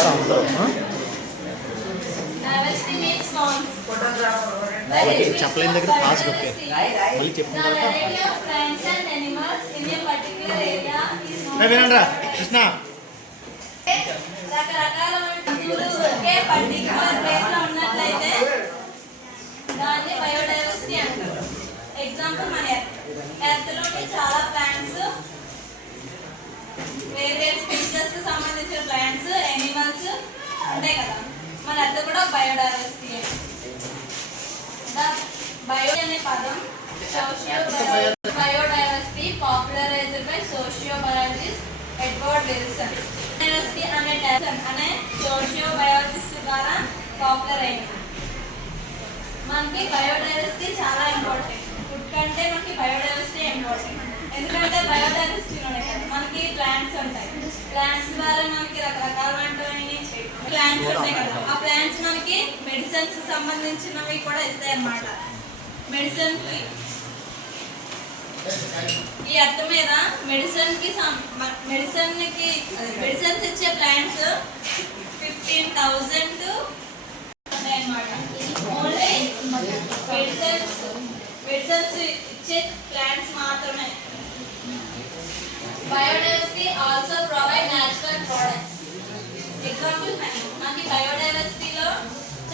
చెప్తారు అందరూ. చెప్పలేని దగ్గర పాస్ కొట్టారు, మళ్ళీ చెప్పిన వినండి కృష్ణ. రకరకాల పర్టికులర్ ప్లేస్ లో ఉన్నట్లయితే దాన్ని బయోడైవర్సిటీ అంటారు. ఎగ్జాంపుల్ మన ఎర్త్ లోని చాలా ప్లాంట్స్, వేరే స్పీషియస్ కి సంబంధించిన ప్లాంట్స్, ఎనిమల్స్ ఉంటాయి కదా. మన ఎర్త్ కూడా బయోడైవర్సిటీ. బయో అనే పదం biodiversity popularized by sociobiologist Edward Wilson. Biodiversity అనే టర్మ్ అనే సోషియోబయాలజిస్ట్ ద్వారా పాపులర్ అయింది. మనకి బయోడైవర్సిటీ చాలా ఇంపార్టెంట్. ఫుడ్ కంటే మనకి బయోడైవర్సిటీ ఇంపార్టెంట్. ఎందుకంటే బయోడైవర్సిటీలోనే కదా మనకి ప్లాంట్స్ ఉంటాయి. ప్లాంట్స్ ద్వారా మనకి రకరకాలైనటువంటి ప్లాంట్స్ ఉంటాయి కదా. ఆ ప్లాంట్స్ మనకి మెడిసిన్స్ సంబంధించినవి కూడా ఇస్తాయి అన్నమాట. మెడిసిన్ ఈ అర్థం మీద మెడిసిన్స్ ఇచ్చే ప్లాంట్స్ 15,000 ఉన్నాయన్నమాట. ఓన్లీ మెడిసిన్స్ ఇచ్చే ప్లాంట్స్ మాత్రమే. Biodiversity also provide natural products. Example